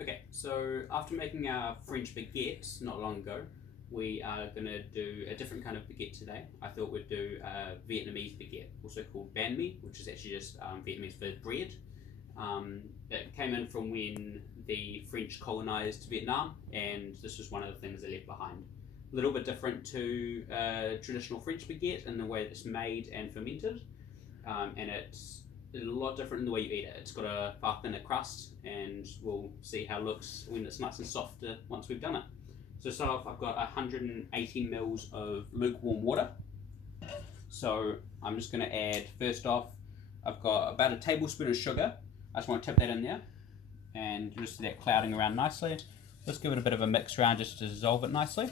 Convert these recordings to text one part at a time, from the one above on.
Okay, so after making our French baguettes not long ago, we are going to do a different kind of baguette today. I thought we'd do a Vietnamese baguette, also called Banh which is actually just Vietnamese for bread. It came in from when the French colonized Vietnam, and this was one of the things they left behind. A little bit different to traditional French baguette in the way that it's made and fermented, and it's a lot different in the way you eat it. It's got a far thinner crust, and we'll see how it looks when it's nice and soft once we've done it. So to start off, I've got 180 mils of lukewarm water. So I'm just going to add, first off, I've got about a tablespoon of sugar. I just want to tip that in there, and just see that clouding around nicely. Let's give it a bit of a mix around just to dissolve it nicely.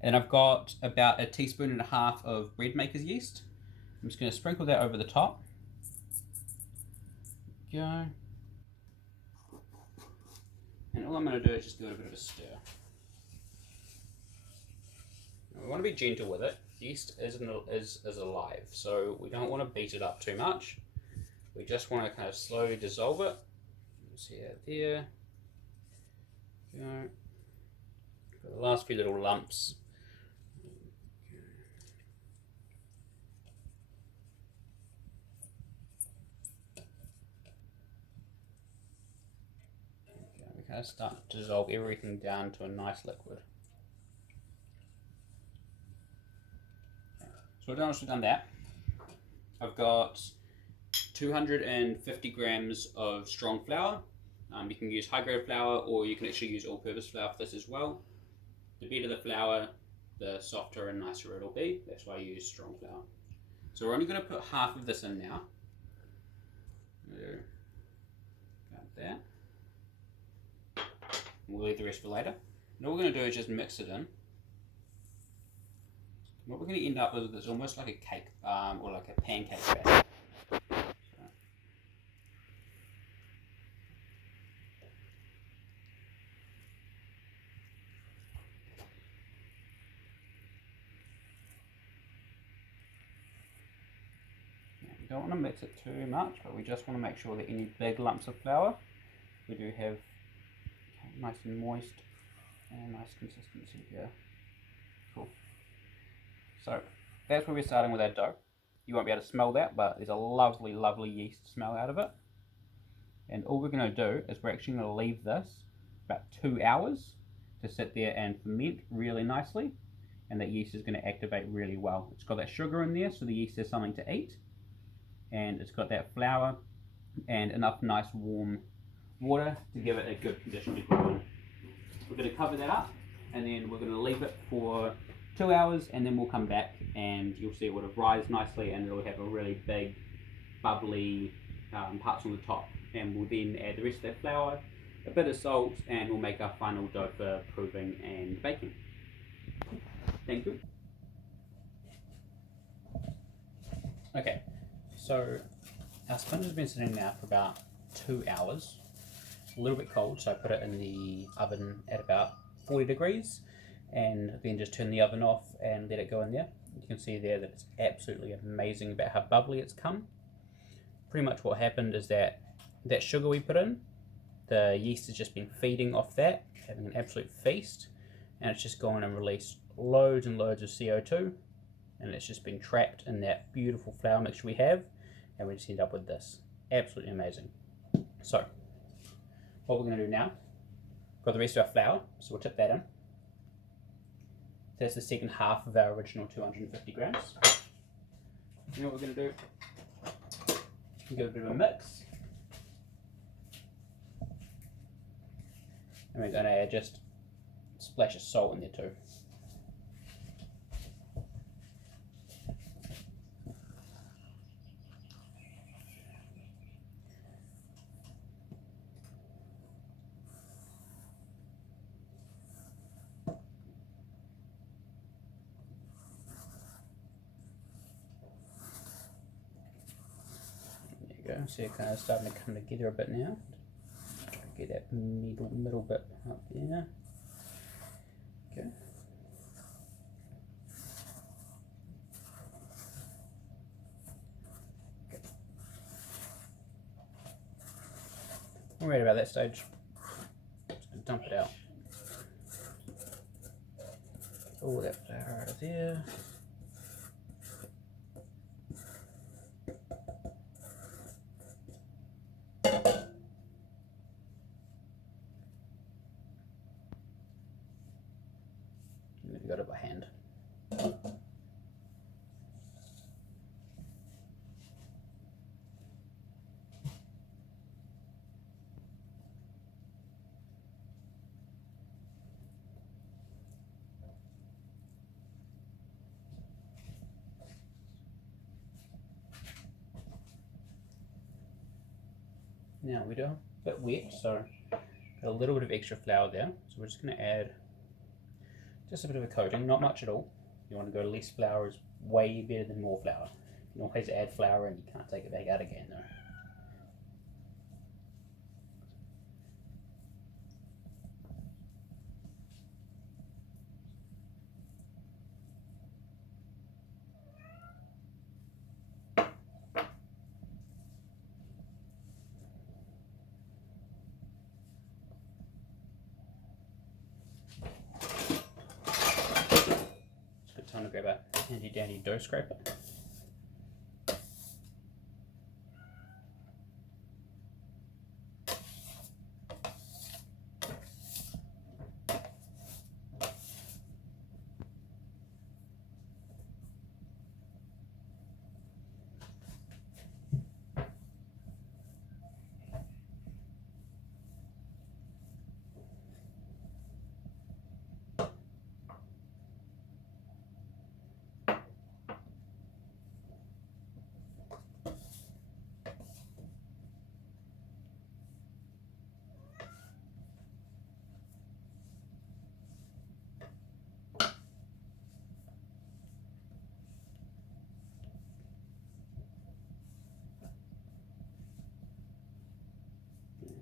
And I've got about 1.5 teaspoons of bread maker's yeast. I'm just going to sprinkle that over the top. Go. And all I'm going to do is just give it a bit of a stir. Now, we want to be gentle with it. Yeast is alive, so we don't want to beat it up too much. We just want to kind of slowly dissolve it. See it there. Go. For the last few little lumps. Kind of start to dissolve everything down to a nice liquid. So once we've done that, I've got 250 grams of strong flour. You can use high grade flour, or you can actually use all-purpose flour for this as well. The better the flour, the softer and nicer it'll be. That's why I use strong flour. So we're only going to put half of this in now. There. Got that. We'll leave the rest for later. And all we're going to do is just mix it in. What we're going to end up with is almost like a cake, or like a pancake batter. We don't want to mix it too much, but we just want to make sure that any big lumps of flour we do have nice and moist and nice consistency here. Cool. So that's where we're starting with our dough. You won't be able to smell that, but there's a lovely, lovely yeast smell out of it. And all we're going to do is we're actually going to leave this about 2 hours to sit there and ferment really nicely. And that yeast is going to activate really well. It's got that sugar in there, so the yeast has something to eat. And it's got that flour and enough nice warm water to give it a good condition to grow in. We're going to cover that up, and then we're going to leave it for 2 hours, and then we'll come back and you'll see it would have rise nicely, and it'll have a really big bubbly parts on the top. And we'll then add the rest of that flour, a bit of salt, and we'll make our final dough for proving and baking. Thank you. Okay, so our sponge has been sitting now for about 2 hours. A little bit cold, so I put it in the oven at about 40 degrees, and then just turn the oven off and let it go in there. You can see there that it's absolutely amazing about how bubbly it's come. Pretty much what happened is that sugar we put in, the yeast has just been feeding off that, having an absolute feast, and it's just gone and released loads and loads of CO2, and it's just been trapped in that beautiful flour mixture we have, and we just end up with this. Absolutely amazing. So what we're going to do now, got the rest of our flour, so we'll tip that in. That's the second half of our original 250 grams. You know what we're going to do? Give it a bit of a mix. And we're going to add just a splash of salt in there too. So you're kind of starting to come together a bit now. Get that middle bit up there. Okay. We're right about that stage. dump it out. All that flour out of there. Maybe got it by hand. Now we do a bit wet, so got a little bit of extra flour there. So we're just going to add just a bit of a coating, not much at all. You want to go less flour is way better than more flour. You can always add flour and you can't take it back out again though. Time to grab a handy dandy dough scraper.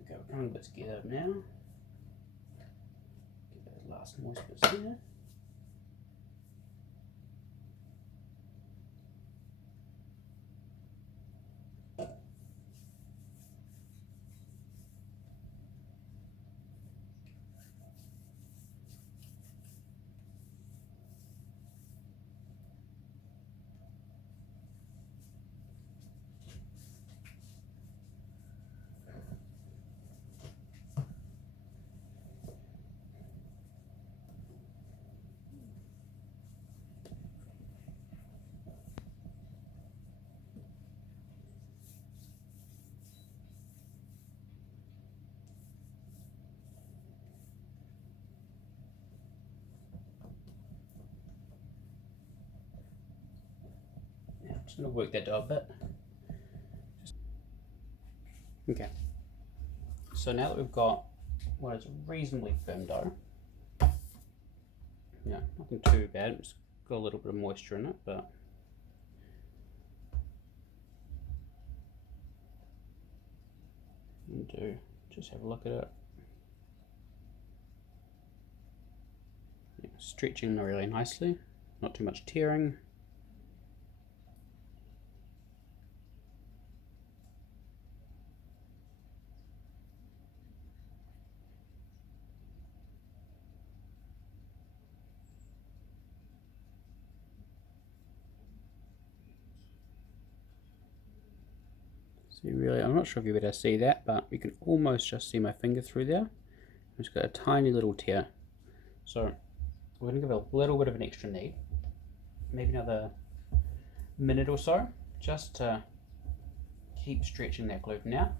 Go coming a bit together now. Get those last moist bits there. Just going to work that dough a bit. Okay, so now that we've got what is a reasonably firm dough, yeah, nothing too bad, it's got a little bit of moisture in it, but just have a look at it. Yeah, stretching really nicely, not too much tearing. So really, I'm not sure if you're able to see that, but you can almost just see my finger through there. It's got a tiny little tear. So we're going to give it a little bit of an extra knead, maybe another minute or so, just to keep stretching that gluten out.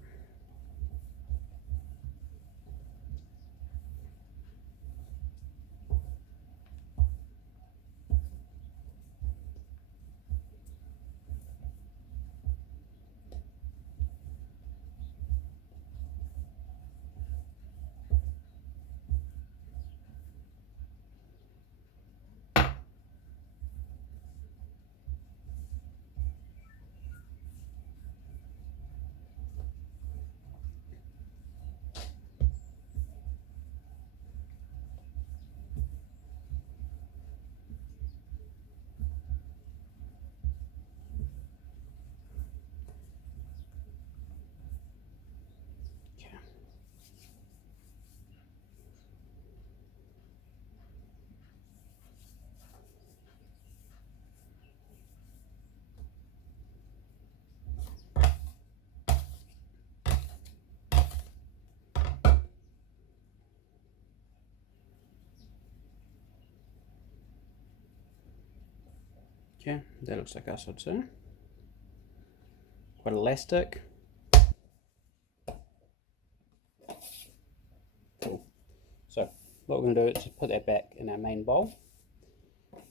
Okay, that looks like us, I'd say. Quite elastic. Cool. So what we're going to do is just put that back in our main bowl,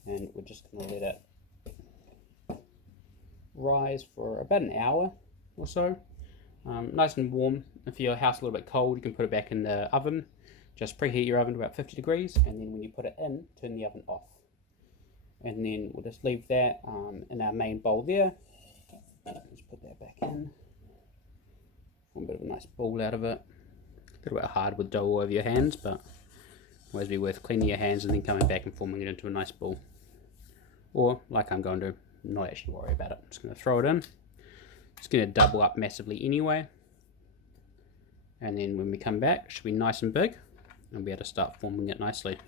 and we're just going to let it rise for about an hour or so. Nice and warm. If your house is a little bit cold, you can put it back in the oven. Just preheat your oven to about 50 degrees, and then when you put it in, turn the oven off. And then we'll just leave that in our main bowl there. Just put that back in. Form a bit of a nice ball out of it. A little bit hard with dough all over your hands, but always be worth cleaning your hands and then coming back and forming it into a nice ball. Or, like I'm going to, not actually worry about it. I'm just going to throw it in. It's going to double up massively anyway. And then when we come back, it should be nice and big. And be able to start forming it nicely.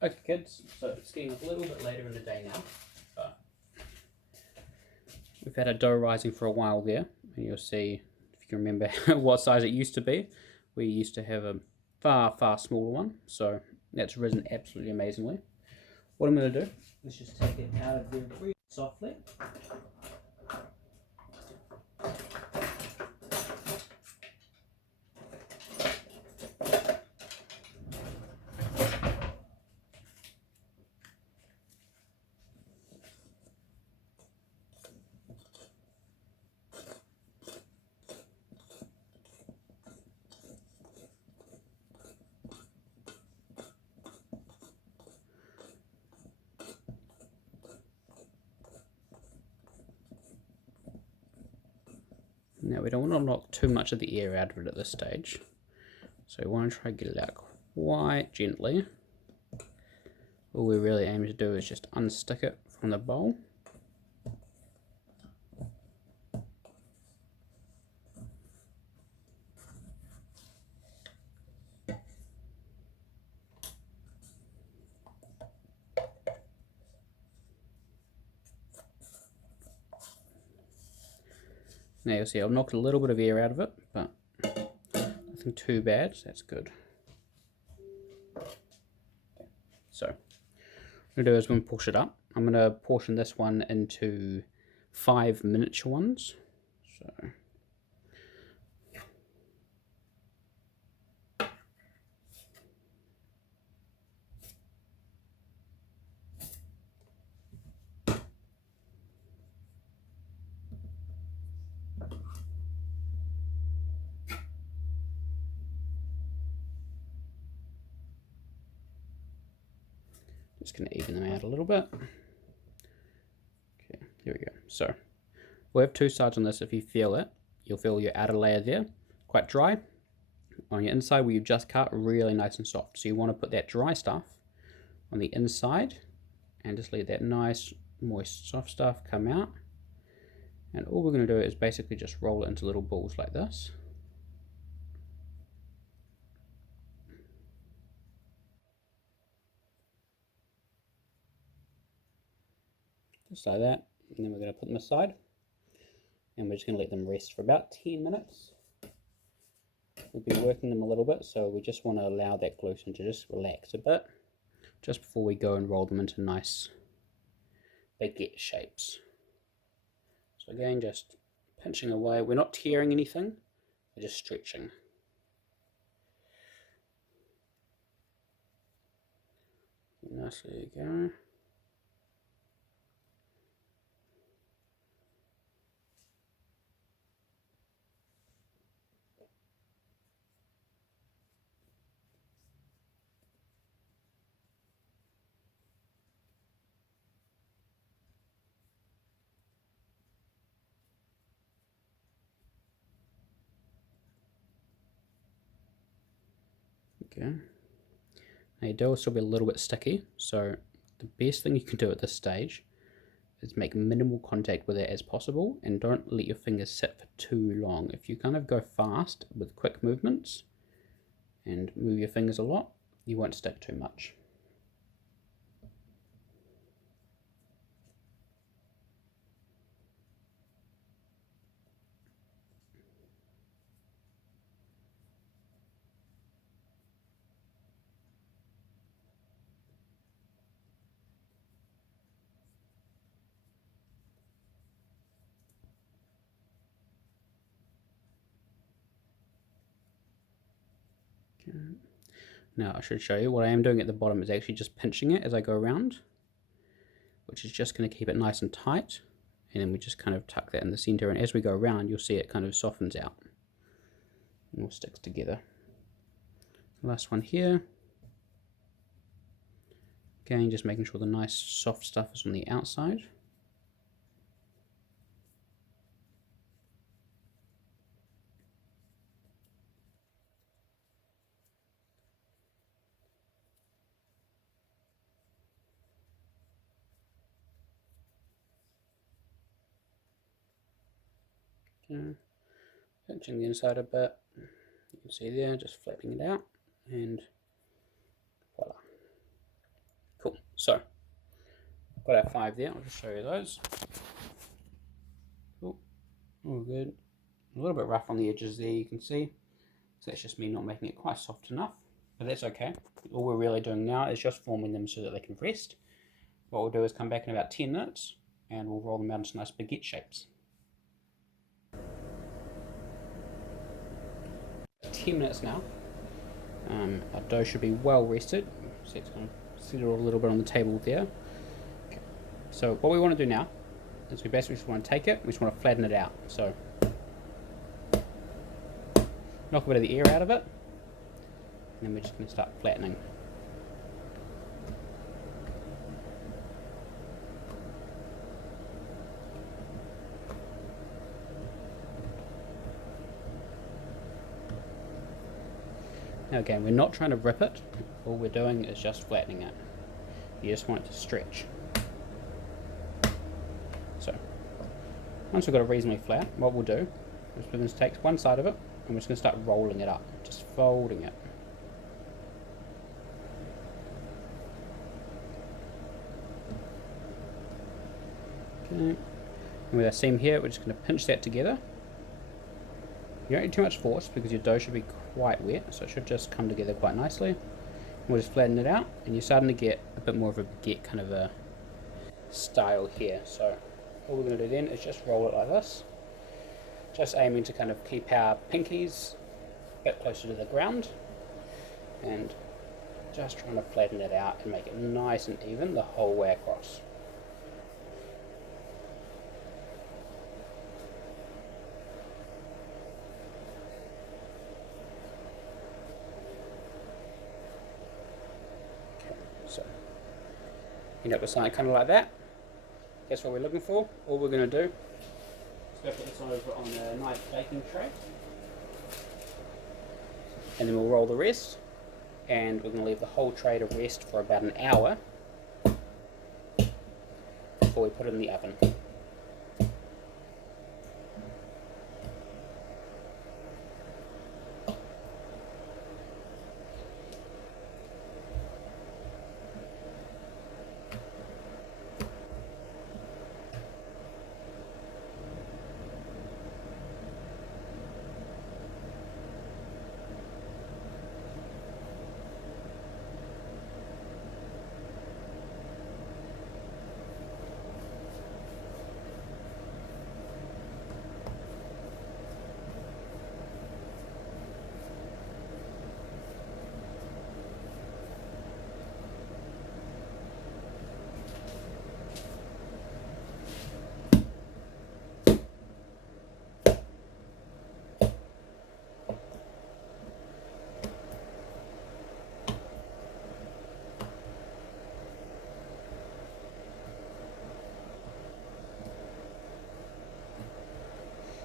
Okay kids, so it's getting a little bit later in the day now, but we've had our dough rising for a while there, and you'll see, if you can remember what size it used to be, we used to have a far smaller one, so that's risen absolutely amazingly. What I'm going to do is just take it out of there really softly. Now we don't want to knock too much of the air out of it at this stage, so we want to try to get it out quite gently. All we really aim to do is just unstick it from the bowl. Now you'll see I've knocked a little bit of air out of it, but nothing too bad, so that's good. So what I'm going to do is when we push it up, I'm going to portion this one into 5 miniature ones. So just going to even them out a little bit. Okay, there we go. So we'll have two sides on this. If you feel it, you'll feel your outer layer there quite dry. On your inside where you just cut, really nice and soft. So you want to put that dry stuff on the inside and just let that nice moist soft stuff come out. And all we're going to do is basically just roll it into little balls like this. Just like that, and then we're going to put them aside, and we're just going to let them rest for about 10 minutes. We'll be working them a little bit, so we just want to allow that gluten to just relax a bit, just before we go and roll them into nice baguette shapes. So again, just pinching away, we're not tearing anything, we're just stretching. Nicely go. Okay. Now your dough will still be a little bit sticky, so the best thing you can do at this stage is make minimal contact with it as possible, and don't let your fingers sit for too long. If you kind of go fast with quick movements and move your fingers a lot, you won't stick too much. Okay. Now I should show you what I am doing at the bottom is actually just pinching it as I go around, which is just going to keep it nice and tight, and then we just kind of tuck that in the center, and as we go around you'll see it kind of softens out and all sticks together. Last one here. Again, just making sure the nice soft stuff is on the outside. Okay. Pinching the inside a bit. You can see there, just flapping it out, and voila. Cool. So, I've got our 5 there. I'll just show you those. Cool. All good. A little bit rough on the edges there, you can see. So that's just me not making it quite soft enough, but that's okay. All we're really doing now is just forming them so that they can rest. What we'll do is come back in about 10 minutes, and we'll roll them out into nice baguette shapes. 10 minutes now. Our dough should be well rested. So it's going to settle a little bit on the table there. Okay. So what we want to do now is we basically just want to take it, we just want to flatten it out. So knock a bit of the air out of it, and then we're just going to start flattening. Now again, we're not trying to rip it, all we're doing is just flattening it. You just want it to stretch. So, once we've got it reasonably flat, what we'll do is we're going to take one side of it, and we're just going to start rolling it up, just folding it. Okay, and with our seam here, we're just going to pinch that together. You don't need too much force because your dough should be quite wet, so it should just come together quite nicely. And we'll just flatten it out, and you're starting to get a bit more of a baguette kind of a style here. So all we're going to do then is just roll it like this, just aiming to kind of keep our pinkies a bit closer to the ground, and just trying to flatten it out and make it nice and even the whole way across. So, end up with something kind of like that. That's what we're looking for. All we're going to do is go put this over on a nice baking tray, and then we'll roll the rest, and we're going to leave the whole tray to rest for about an hour before we put it in the oven.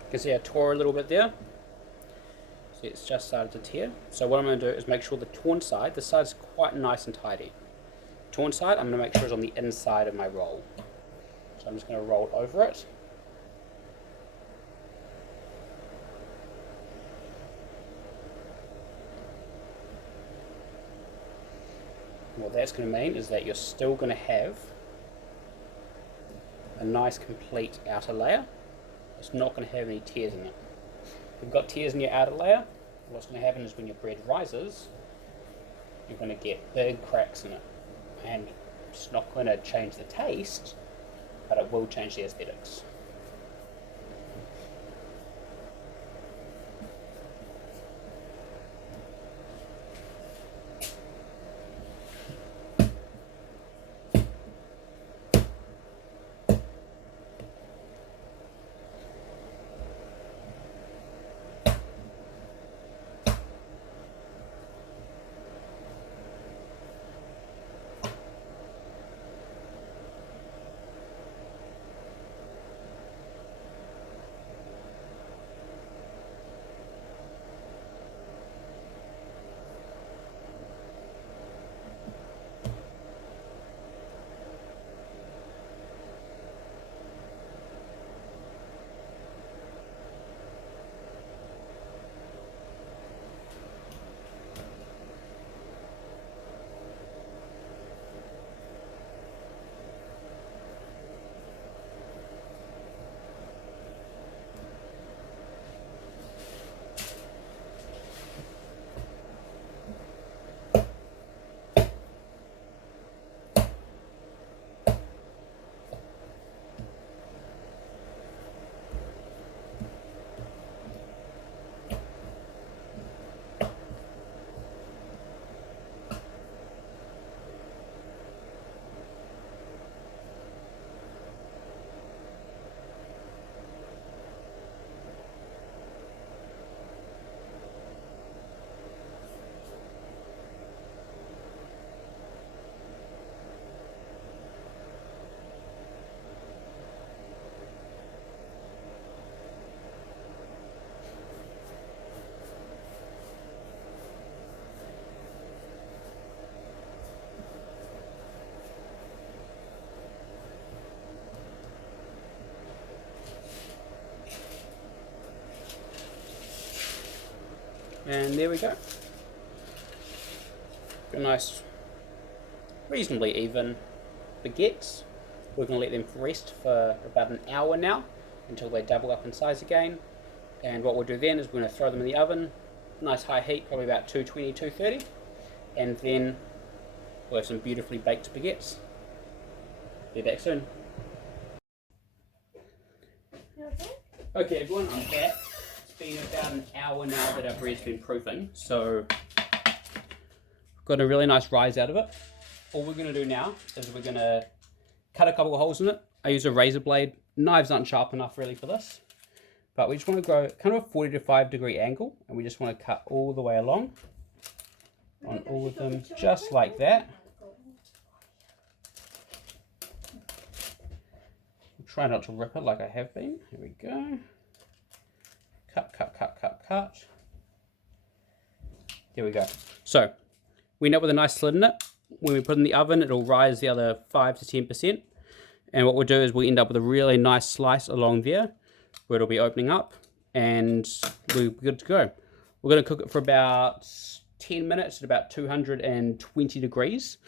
You can see I tore a little bit there. See, it's just started to tear. So what I'm going to do is make sure the torn side, the side's quite nice and tidy. Torn side, I'm going to make sure it's on the inside of my roll. So I'm just going to roll over it. What that's going to mean is that you're still going to have a nice complete outer layer. It's not going to have any tears in it. If you've got tears in your outer layer, what's going to happen is when your bread rises, you're going to get big cracks in it. And it's not going to change the taste, but it will change the aesthetics. And there we go. Got a nice, reasonably even baguettes. We're going to let them rest for about an hour now until they double up in size again. And what we'll do then is we're going to throw them in the oven, nice high heat, probably about 220, 230, and then we'll have some beautifully baked baguettes. Be back soon. Okay everyone, I'm back. It's been about an hour now that our bread's been proofing, so we've got a really nice rise out of it. All we're going to do now is we're going to cut a couple of holes in it. I use a razor blade. Knives aren't sharp enough really for this, but we just want to go kind of a 45 degree angle, and we just want to cut all the way along on all of them, just like that. Try not to rip it like I have been. Here we go. Cut, cut, cut, cut, cut. There we go. So we end up with a nice slit in it. When we put it in the oven, it'll rise the other 5 to 10%. And what we'll do is we end up with a really nice slice along there where it'll be opening up, and we're good to go. We're going to cook it for about 10 minutes at about 220 degrees.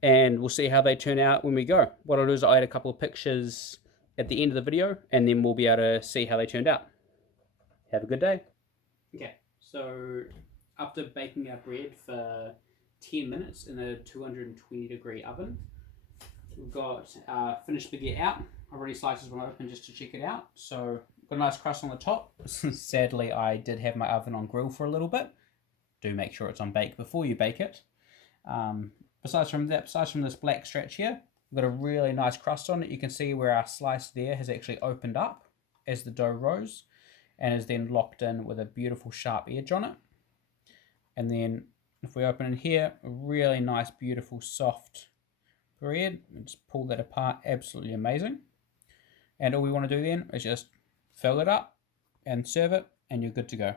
And we'll see how they turn out when we go. What I'll do is I'll add a couple of pictures at the end of the video, and then we'll be able to see how they turned out. Have a good day. Okay, so after baking our bread for 10 minutes in a 220 degree oven, we've got our finished baguette out. I've already sliced this one open just to check it out. So got a nice crust on the top. Sadly, I did have my oven on grill for a little bit. Do make sure it's on bake before you bake it. Besides from this black stretch here, we've got a really nice crust on it. You can see where our slice there has actually opened up as the dough rose, and is then locked in with a beautiful sharp edge on it. And then if we open it here, a really nice, beautiful, soft bread. Just pull that apart, absolutely amazing. And all we want to do then is just fill it up and serve it, and you're good to go.